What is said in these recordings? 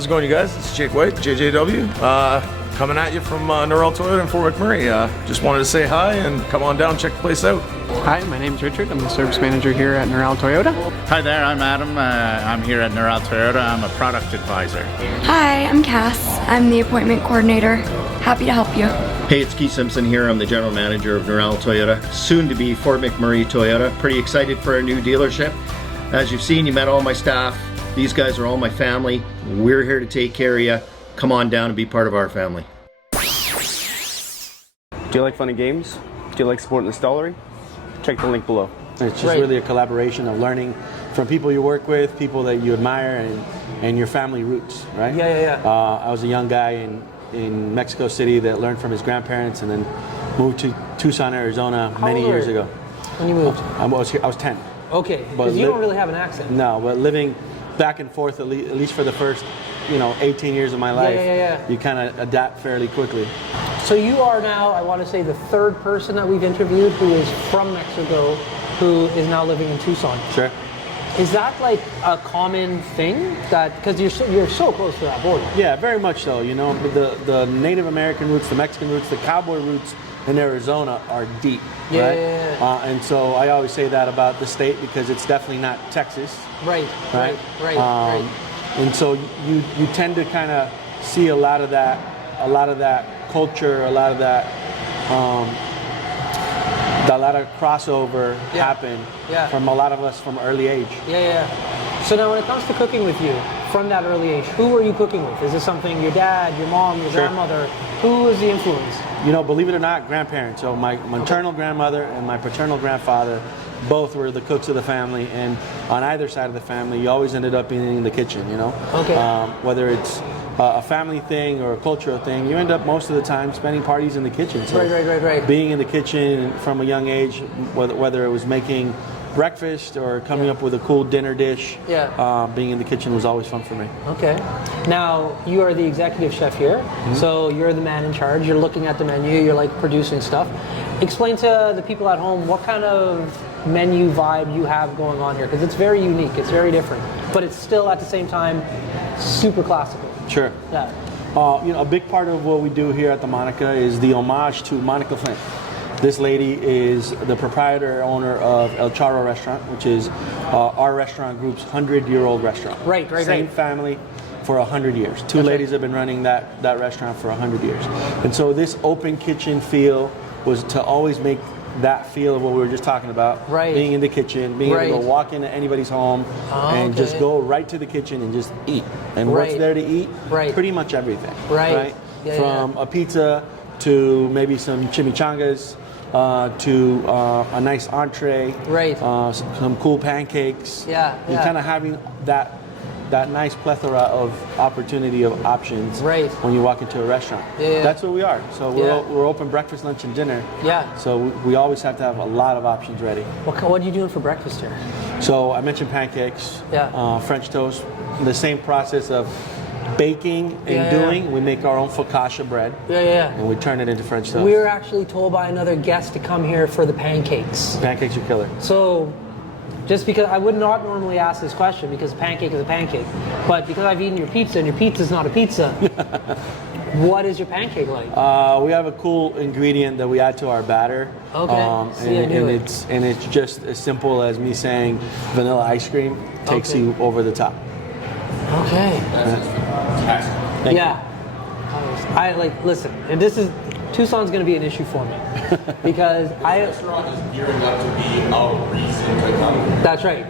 How's it going, you guys? It's Jake White, JJW, coming at you from Norrell Toyota in Fort McMurray. Just wanted to say hi and come on down, check the place out. Hi, my name's Richard. I'm the service manager here at Norrell Toyota. Hi there, I'm Adam. I'm here at Norrell Toyota. I'm a product advisor. Hi, I'm Cass. I'm the appointment coordinator. Happy to help you. Hey, it's Keith Simpson here. I'm the general manager of Norrell Toyota, soon to be Fort McMurray Toyota. Pretty excited for our new dealership. As you've seen, you met all my staff. These guys are all my family. We're here to take care of you. Come on down and be part of our family. Do you like fun and games? Do you like support in the stallery? Check the link below. It's just really a collaboration of learning from people you work with, people that you admire, and your family roots, right? Yeah. I was a young guy in Mexico City that learned from his grandparents and then moved to Tucson, Arizona many years ago. When you moved? I was 10. Okay, because you don't really have an accent. No, but living back and forth, at least for the first 18 years of my life, you kind of adapt fairly quickly. So you are now, I want to say, the third person that we've interviewed who is from Mexico, who is now living in Tucson. Sure. Is that like a common thing? That because you're so close to that border? Yeah, very much so. The Native American roots, the Mexican roots, the cowboy roots in Arizona are deep. Right? And so I always say that about the state because it's definitely not Texas. Right. And so you tend to kind of see a lot of that culture, a lot of that crossover happen from a lot of us from early age. So now when it comes to cooking with you, from that early age, who are you cooking with? Is this something your dad, your mom, your grandmother? Who is the influence? Believe it or not, grandparents. So my maternal grandmother and my paternal grandfather both were the cooks of the family, and on either side of the family, you always ended up being in the kitchen, whether it's a family thing or a cultural thing, you end up most of the time spending parties in the kitchen. So right. Being in the kitchen from a young age, whether it was making breakfast or coming up with a cool dinner dish, being in the kitchen was always fun for me. Okay. Now, you are the executive chef here, so you're the man in charge. You're looking at the menu, you're like producing stuff. Explain to the people at home what kind of menu vibe you have going on here, because it's very unique, it's very different, but it's still at the same time super classical. Sure. Yeah. A big part of what we do here at the Monica is the homage to Monica Flint. This lady is the proprietor owner of El Charro Restaurant, which is our restaurant group's 100-year-old restaurant. Right. Same family for 100 years. Two ladies have been running that restaurant for 100 years. And so this open kitchen feel was to always make that feel of what we were just talking about. Right. Being in the kitchen, being able to walk into anybody's home and just go right to the kitchen and just eat. And what's there to eat? Pretty much everything. Right. From a pizza to maybe some chimichangas, to a nice entree, some cool pancakes. You're kind of having that nice plethora of opportunity of options when you walk into a restaurant. That's what we are. So we're open breakfast, lunch, and dinner. So we always have to have a lot of options ready. What are you doing for breakfast here? So I mentioned pancakes, French toast, the same process of baking and doing. We make our own focaccia bread. And we turn it into French toast. We were actually told by another guest to come here for the pancakes. Pancakes are killer. So, just because I would not normally ask this question because a pancake is a pancake, but because I've eaten your pizza and your pizza is not a pizza, what is your pancake like? We have a cool ingredient that we add to our batter. It's just as simple as me saying vanilla ice cream takes you over the top. Okay. Thank you. Listen, and Tucson's going to be an issue for me because the restaurant is gearing up to be a reason to come. That's right.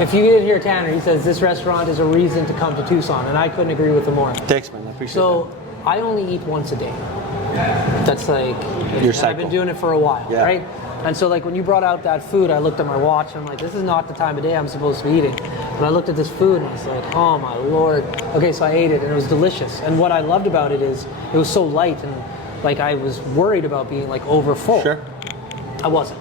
If you didn't hear Tanner, he says this restaurant is a reason to come to Tucson, and I couldn't agree with him more. Thanks, man. I appreciate that. So I only eat once a day. That's like your cycle. I've been doing it for a while, right? And so like when you brought out that food, I looked at my watch and I'm like, this is not the time of day I'm supposed to be eating. And I looked at this food and I was like, oh my Lord. Okay, so I ate it and it was delicious. And what I loved about it is it was so light and like I was worried about being like over full. Sure. I wasn't.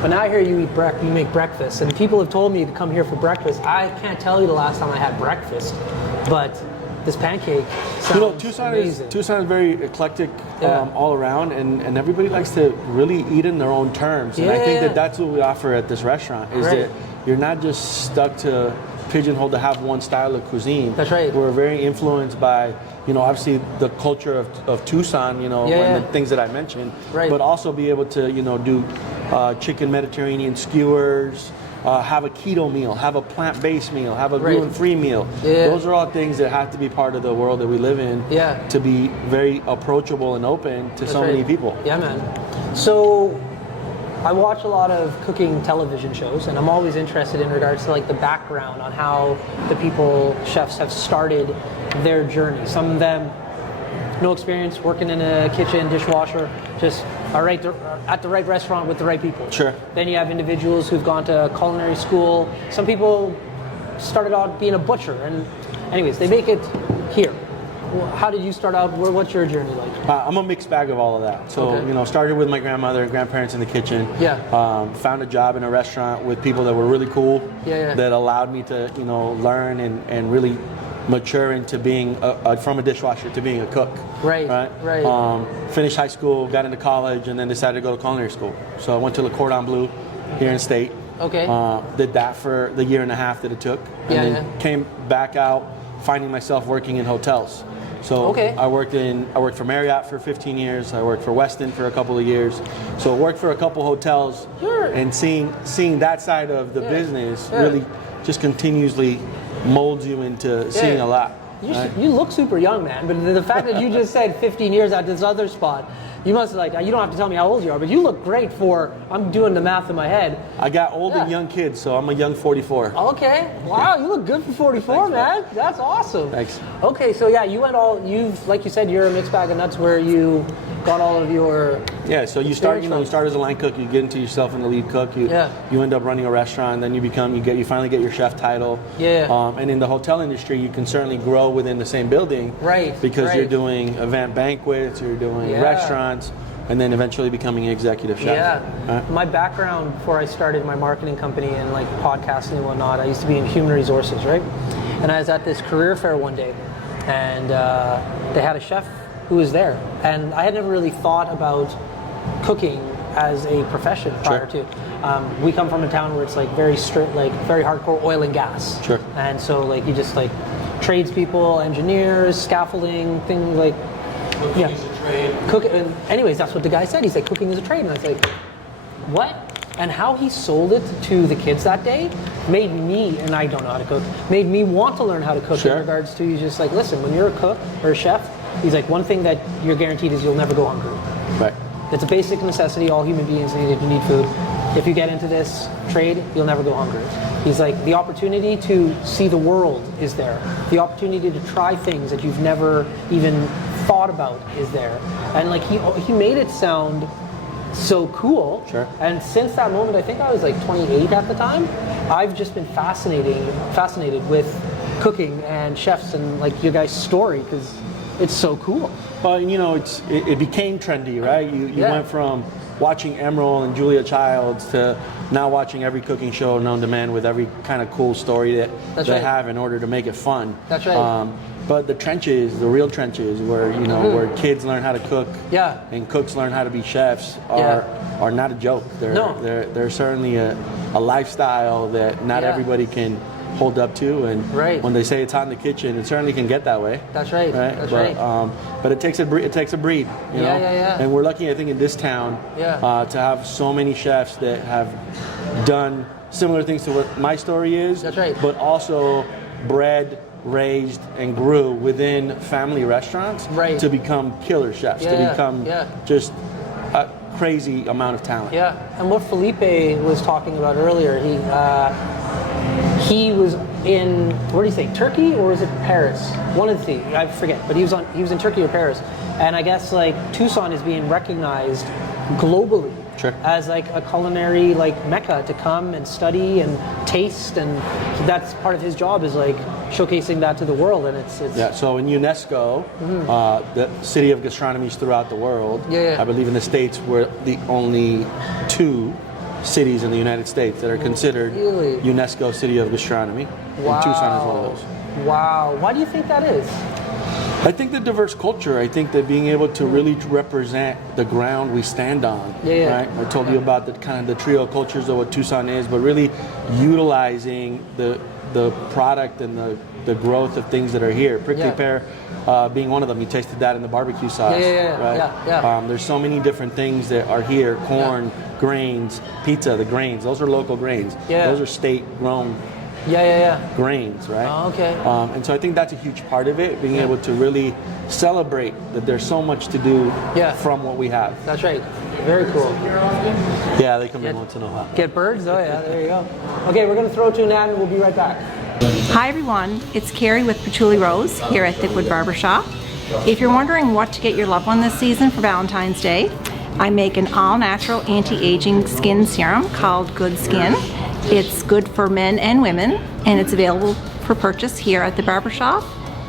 But now I hear you make breakfast, and people have told me to come here for breakfast. I can't tell you the last time I had breakfast, but this pancake sounds amazing. Tucson is very eclectic all around, and everybody likes to really eat in their own terms. And I think that's what we offer at this restaurant is that you're not just stuck to pigeonholed to have one style of cuisine. That's right. We're very influenced by, obviously the culture of Tucson, and the things that I mentioned. Right. But also be able to, do chicken Mediterranean skewers, have a keto meal, have a plant-based meal, have a gluten-free meal. Yeah. Those are all things that have to be part of the world that we live in to be very approachable and open to so many people. Yeah, man. So I watch a lot of cooking television shows, and I'm always interested in regards to like the background on how the chefs have started their journey. Some of them, no experience working in a kitchen, dishwasher, just at the right restaurant with the right people. Sure. Then you have individuals who've gone to culinary school. Some people started out being a butcher, and anyways, they make it here. How did you start out? What's your journey like? I'm a mixed bag of all of that. So, started with my grandmother and grandparents in the kitchen. Yeah. Found a job in a restaurant with people that were really cool. Yeah. That allowed me to, learn and really mature into being from a dishwasher to being a cook. Right. Finished high school, got into college, and then decided to go to culinary school. So I went to Le Cordon Bleu here in state. Okay. Did that for the year and a half that it took. And then came back out finding myself working in hotels. So I worked for Marriott for 15 years. I worked for Westin for a couple of years. So I worked for a couple hotels, and seeing that side of the business really just continuously molds you into seeing a lot. You look super young, man. But the fact that you just said 15 years at this other spot, you must you don't have to tell me how old you are, but you look great for. I'm doing the math in my head. I got old and young kids, so I'm a young 44. Okay. Wow, you look good for 44, man. That's awesome. Thanks. Okay, so like you said, you're a mixed bag, and that's where you got all of your. Yeah, so you start as a line cook, you get into yourself in the lead cook, you end up running a restaurant, then you finally get your chef title. Yeah. And in the hotel industry, you can certainly grow within the same building. Right. Because you're doing event banquets, you're doing restaurants, and then eventually becoming an executive chef. Yeah. My background before I started my marketing company and like podcasting and whatnot, I used to be in human resources, right? And I was at this career fair one day, and they had a chef who was there, and I had never really thought about cooking as a profession prior to. We come from a town where it's like very strict, like very hardcore oil and gas. Sure. And so like you just like tradespeople, engineers, scaffolding, things like Cooking is a trade. And anyways, that's what the guy said. He's like, cooking is a trade. And I was like, what? And how he sold it to the kids that day made me, and I don't know how to cook, made me want to learn how to cook in regards to, he's just like, listen, when you're a cook or a chef, he's like, one thing that you're guaranteed is you'll never go hungry. Right. It's a basic necessity. All human beings need it. You need food. If you get into this trade, you'll never go hungry. He's like, the opportunity to see the world is there. The opportunity to try things that you've never even thought about is there. And like he made it sound so cool. Sure. And since that moment, I think I was like 28 at the time, I've just been fascinated with cooking and chefs and like your guys' story because it's so cool. Well, it became trendy, right? You went from watching Emerald and Julia Childs to now watching every cooking show known to man with every kind of cool story that they have in order to make it fun. That's right. But the trenches, the real trenches, where where kids learn how to cook, and cooks learn how to be chefs, are not a joke. They're certainly a lifestyle that not everybody can hold up to, and when they say it's hot in the kitchen, it certainly can get that way. That's right. But it takes a breed, you know. And we're lucky, I think, in this town to have so many chefs that have done similar things to what my story is. That's right. But also bred, raised, and grew within family restaurants to become killer chefs, to become just a crazy amount of talent. Yeah, and what Felipe was talking about earlier, he was in, where do you say, Turkey or is it Paris? One of the two, I forget, but he was in Turkey or Paris, and I guess like Tucson is being recognized globally as like a culinary like mecca to come and study and taste, and that's part of his job is like showcasing that to the world, and it's So in UNESCO, the city of gastronomies throughout the world, I believe in the States we're the only 2 cities in the United States that are considered UNESCO City of Gastronomy. Wow. And Tucson is one of those. Wow. Why do you think that is? I think the diverse culture. I think that being able to really represent the ground we stand on. Right. I told you about the kind of the trio cultures of what Tucson is, but really utilizing the product and the growth of things that are here. Prickly pear being one of them. You tasted that in the barbecue sauce. Right? There's so many different things that are here. Corn, grains, pizza, the grains. Those are local grains. Those are state grown grains, right? Oh, okay. And so I think that's a huge part of it, being able to really celebrate that there's so much to do from what we have. That's right. Very cool. Yeah, they come in once in a while. Get birds? Oh yeah, there you go. Okay, we're going to throw it to an ad and we'll be right back. Hi everyone, it's Carrie with Patchouli Rose here at Thickwood Barbershop. If you're wondering what to get your loved one this season for Valentine's Day, I make an all-natural anti-aging skin serum called Good Skin. It's good for men and women, and it's available for purchase here at the barbershop,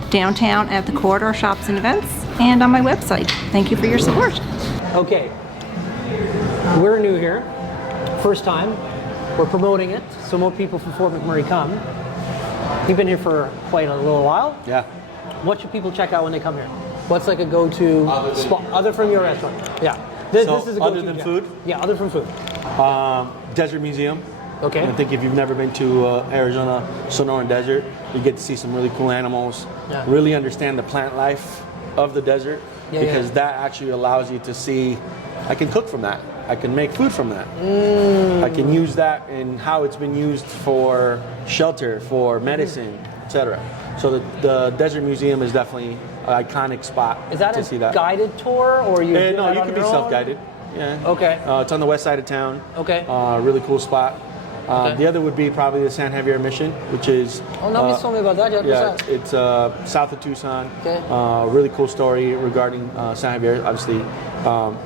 downtown at the Corridor Shops and Events, and on my website. Thank you for your support. Okay, we're new here, first time. We're promoting it, so more people from Fort McMurray come. You've been here for quite a little while. Yeah. What should people check out when they come here? What's like a go-to spot, other from your restaurant? Yeah. This is a go-to. Other than food? Yeah, other from food. Desert Museum. Okay. I think if you've never been to Arizona Sonoran Desert, you get to see some really cool animals, really understand the plant life of the desert, because that actually allows you to see, I can cook from that. I can make food from that. I can use that in how it's been used for shelter, for medicine, etc. So the Desert Museum is definitely an iconic spot to see that. Is that a guided tour, or you? No, you can be self-guided. Yeah. Okay. It's on the west side of town. Okay. Really cool spot. The other would be probably the San Javier Mission, which is... Oh, nobody's told me about that yet. It's south of Tucson. Okay. Really cool story regarding San Javier. Obviously,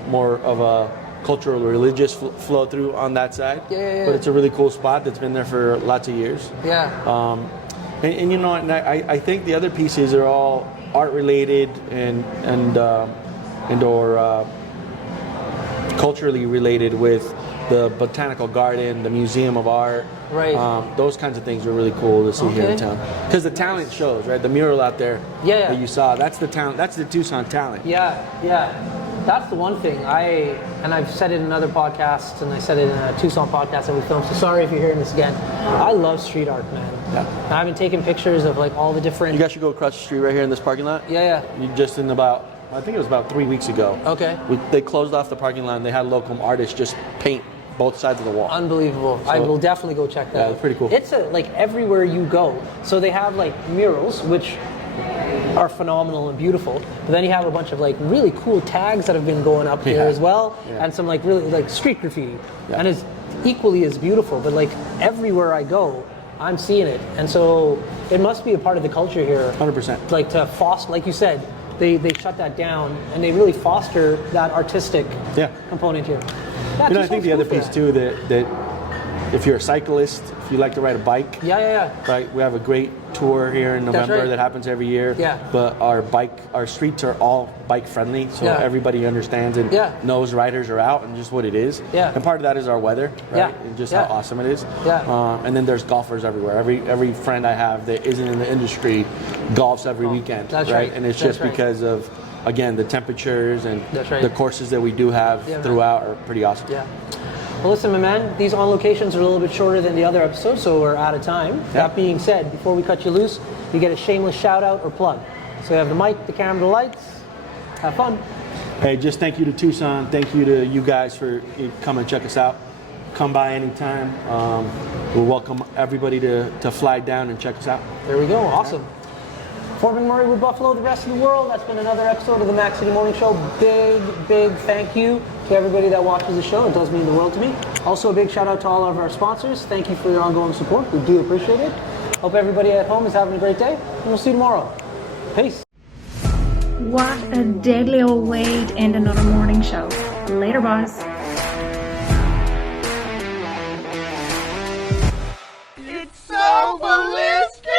more of a cultural, religious flow through on that side. But it's a really cool spot that's been there for lots of years. Yeah. And you know, and I think the other pieces are all art related and or culturally related with the botanical garden, the museum of art. Right. Those kinds of things are really cool to see here in town. Because the talent shows, right? The mural out there that you saw, that's the talent. That's the Tucson talent. Yeah. That's the one thing I've said it in other podcasts, and I said it in a Tucson podcast that we filmed. So sorry if you're hearing this again. I love street art, man. Yeah. I've been taking pictures of like all the different. You guys should go across the street right here in this parking lot. Yeah. You just in about, I think it was about 3 weeks ago. Okay. They closed off the parking lot and they had local artists just paint both sides of the wall. Unbelievable. So, I will definitely go check that out. It's pretty cool. It's like everywhere you go. So they have like murals, which are phenomenal and beautiful. But then you have a bunch of like really cool tags that have been going up here as well, and some like really like street graffiti. And it's equally as beautiful. But like everywhere I go, I'm seeing it, and so it must be a part of the culture here. 100%. Like to foster, like you said, they shut that down, and they really foster that artistic component here. You know, I think the other piece too that if you're a cyclist, if you like to ride a bike, right? We have a great tour here in November that happens every year. But our streets are all bike friendly, so everybody understands and knows riders are out and just what it is. And part of that is our weather, right? And just how awesome it is. And then there's golfers everywhere. Every friend I have that isn't in the industry golfs every weekend, right? And it's just because of, again, the temperatures and the courses that we do have throughout are pretty awesome. Well, listen, my man, these on locations are a little bit shorter than the other episodes, so we're out of time. That being said, before we cut you loose, you get a shameless shout out or plug. So you have the mic, the camera, the lights. Have fun. Hey, just thank you to Tucson. Thank you to you guys for coming and check us out. Come by anytime. We'll welcome everybody to fly down and check us out. There we go. Awesome. Fort McMurray with Buffalo, the rest of the world. That's been another episode of the Mac City Morning Show. Big thank you to everybody that watches the show. It does mean the world to me. Also, a big shout out to all of our sponsors. Thank you for your ongoing support. We do appreciate it. Hope everybody at home is having a great day, and we'll see you tomorrow. Peace. What a deadly old way to end another morning show. Later, boss. It's so ballistic!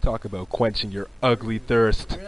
Talk about quenching your ugly thirst.